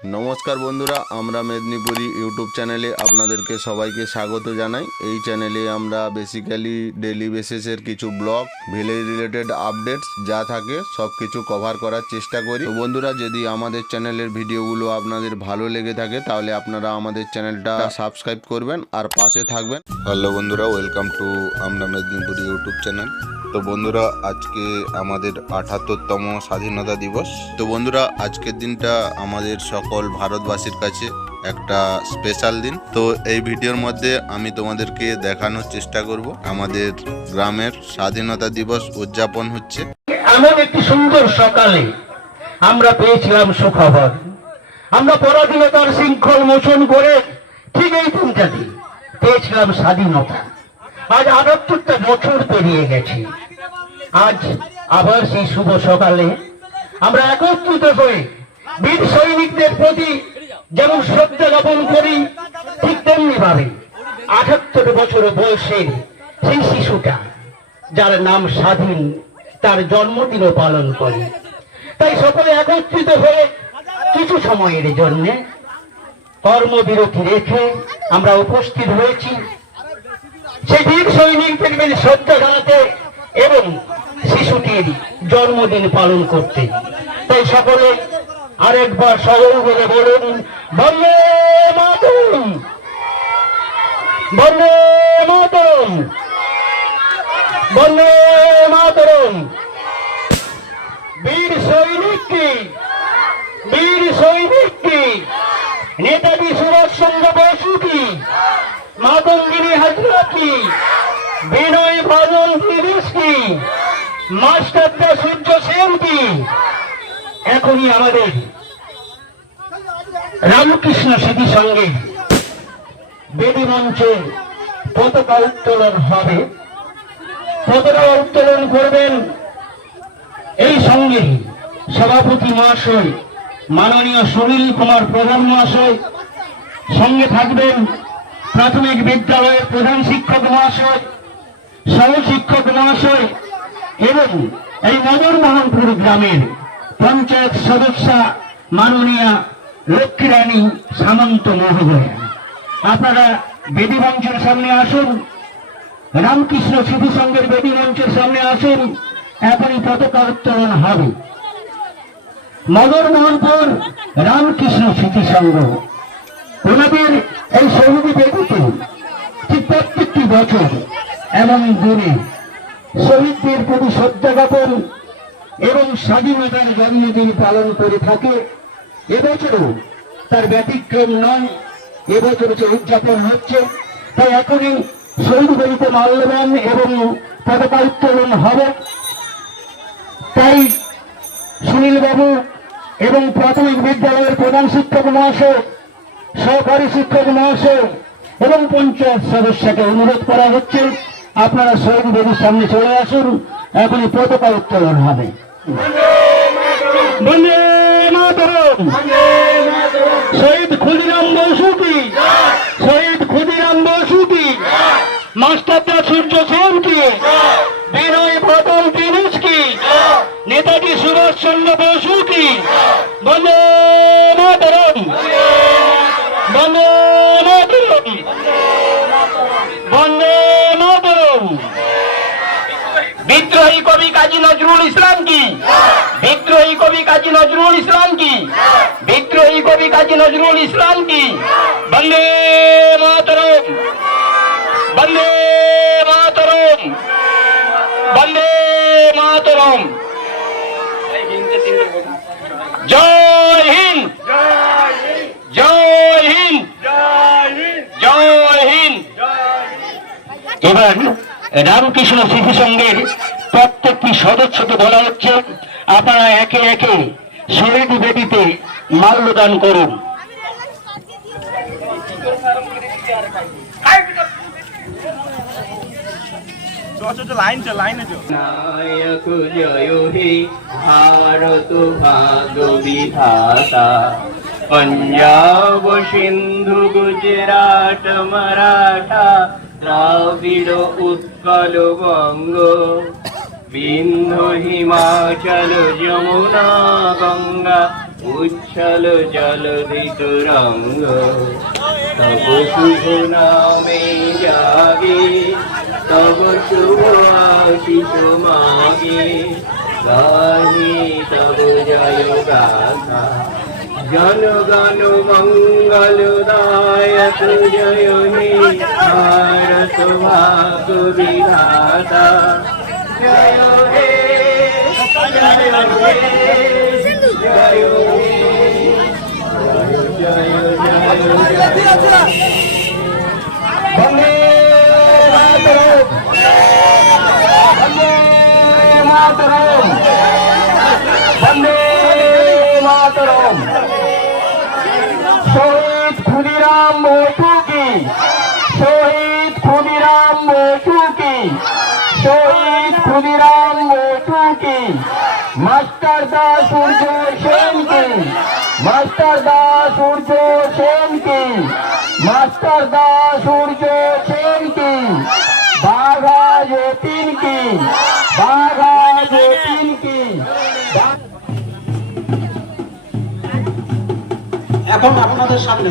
নমস্কার বন্ধুরা, আমরা মেদিনীপুরি ইউটিউব চ্যানেলে আপনাদেরকে সবাইকে স্বাগত জানাই। এই চ্যানেলে আমরা বেসিক্যালি ডেলি বেসিসের কিছু ব্লগ ভিলেজ রিলেটেড আপডেটস যা থাকে সব কিছু কভার করার চেষ্টা করি। বন্ধুরা, যদি আমাদের চ্যানেলের ভিডিওগুলো আপনাদের ভালো লেগে থাকে, তাহলে আপনারা আমাদের চ্যানেলটা সাবস্ক্রাইব করবেন আর পাশে থাকবেন। হ্যালো বন্ধুরা ওয়েলকাম টু আমরা মেদিনীপুরি ইউটিউব চ্যানেল। তো বন্ধুরা, আজকে আমাদের আঠাত্তরতম স্বাধীনতা দিবস। তো বন্ধুরা, আজকের দিনটা আমাদের সকল ভারতবাসীর কাছে একটা স্পেশাল দিন। তো এই ভিডিওর মধ্যে আমি তোমাদেরকে দেখানোর চেষ্টা করব। আমাদের গ্রামের স্বাধীনতা দিবস উদযাপন হচ্ছে। এমন একটি সুন্দর সকালে আমরা পেয়েছিলাম সুখবর। আমরা পরাধীনতার শৃঙ্খল মোচন করে ঠিক এই দিনটাতে পেয়েছিলাম স্বাধীনতা। আজ আটাত্তরটা বছর পেরিয়ে গেছে। আজ আবার সেই শুভ সকালে আমরা একত্রিত হয়ে বীর সৈনিকদের প্রতি যেমন শ্রদ্ধা জ্ঞাপন করি, ঠিক তেমনি ভাবে আটাত্তর বছর বয়সের সেই শিশুটা, যার নাম স্বাধীন, তার জন্মদিনও পালন করে। তাই সকলে একত্রিত হয়ে কিছু সময়ের জন্য কর্মবিরতি রেখে আমরা উপস্থিত হয়েছি। সেই বীর সৈনিকদের শ্রদ্ধা জানাতে এবং শিশুটির জন্মদিন পালন করতে। তাই সকলে আরেকবার বলে বলুন, বন্দে মাতরম! বন্দে মাতরম! বন্দে মাতরম! বীর সৈনিক কি বীর সৈনিক কি নেতাজি সুভাষ চন্দ্র বসু কি মাতঙ্গিনী হাজরা কি বিনয় ভজন তিরিশ কি মাস্টারদা সূর্য সেন কি এখনই আমাদের রামকৃষ্ণ স্মৃতি সঙ্গে বেদি মঞ্চে পতাকা উত্তোলন হবে পতাকা উত্তোলন করবেন? এই সঙ্গে সভাপতি মহাশয়, মাননীয় সুনীল কুমার প্রধান মহাশয় সঙ্গে থাকবেন। প্রাথমিক বিদ্যালয়ের প্রধান শিক্ষক মহাশয়, সহ শিক্ষক মহাশয় এবং এই মদনমোহনপুর গ্রামের পঞ্চায়েত সদস্যা মাননীয়া লক্ষ্মীরানী সামন্ত মহোদয়। আপনারা বেদি মঞ্চের সামনে আসুন, রামকৃষ্ণ স্মৃতি সংঘের বেদি মঞ্চের সামনে আসুন, এখনই পতাকা উত্তোলন হবে। মদনমোহনপুর রামকৃষ্ণ স্মৃতি সংঘ। ওনাদের এই শহীদ বেদিতে ঠিক প্রত্যেকটি বছর এমন দিনে শহীদদের প্রতি শ্রদ্ধা জ্ঞাপন এবং স্বাধীনতার জন্মদিন পালন করে থাকে। এবছরও তার ব্যতিক্রম নয়, এবছর যে উদযাপন হচ্ছে, তাই এখনই শহীদ বেদিতে মাল্যবান এবং পতাকা উত্তোলন হবে। তাই সুনীল বাবু এবং প্রাথমিক বিদ্যালয়ের প্রধান শিক্ষক মহাশয় সহকারী শিক্ষক মহাশয় এবং পঞ্চায়েত সদস্যকে অনুরোধ করা হচ্ছে, আপনারা শহীদ বেদির সামনে চলে আসুন এখনই পতাকা উত্তোলন হবে। শহীদ ক্ষুদিরাম বসু কি? শহীদ ক্ষুদিরাম বসু কি? মাস্টারদা সূর্য সেন কি? মাতরম। বন্দে বিদ্রোহী কবি কাজী নজরুল ইসলাম কি? বিদ্রোহী কবি কাজী নজরুল ইসলাম কি? বিদ্রোহী কবি কাজী নজরুল ইসলাম কি? বন্দে মাতরম। বন্দে মাতরম। বন্দে মাতরম। জয় হিন্দ জয় হিন্দ এবার রামকৃষ্ণ শিশু সংঘের প্রত্যেকটি সদস্যকে বলা হচ্ছে, আপনারা একে একে শহীদ বেদিতে মাল্যদান করুন। পঞ্জাব, সিন্ধু, গুজরাট, মারাঠা দ্রাবিড় উৎকল বঙ্গ বিন্ধু হিমাচল যমুনা গঙ্গা উচ্ছল জলধিত রঙ্গ তব শুভ নামে জাগে তব শুভ আশিস মাগে গাহি তব জয় গাথা জন গণ মঙ্গল দায়ক জয় হে ভারত ভাগ বিধাতা জয় হে জয় হে জয় হে জয় জয় জয় বন্দে মাতরম বন্দে মাতরম বন্দে মাতরম শহীদ ক্ষুদিরাম মোটু কি শহীদ ক্ষুদিরাম মোটু কি শহীদ ক্ষুদিরাম মোটু কি মাস্টার দা সূর্য সেন কি মাস্টার দা সূর্য সেন এখন আপনাদের সামনে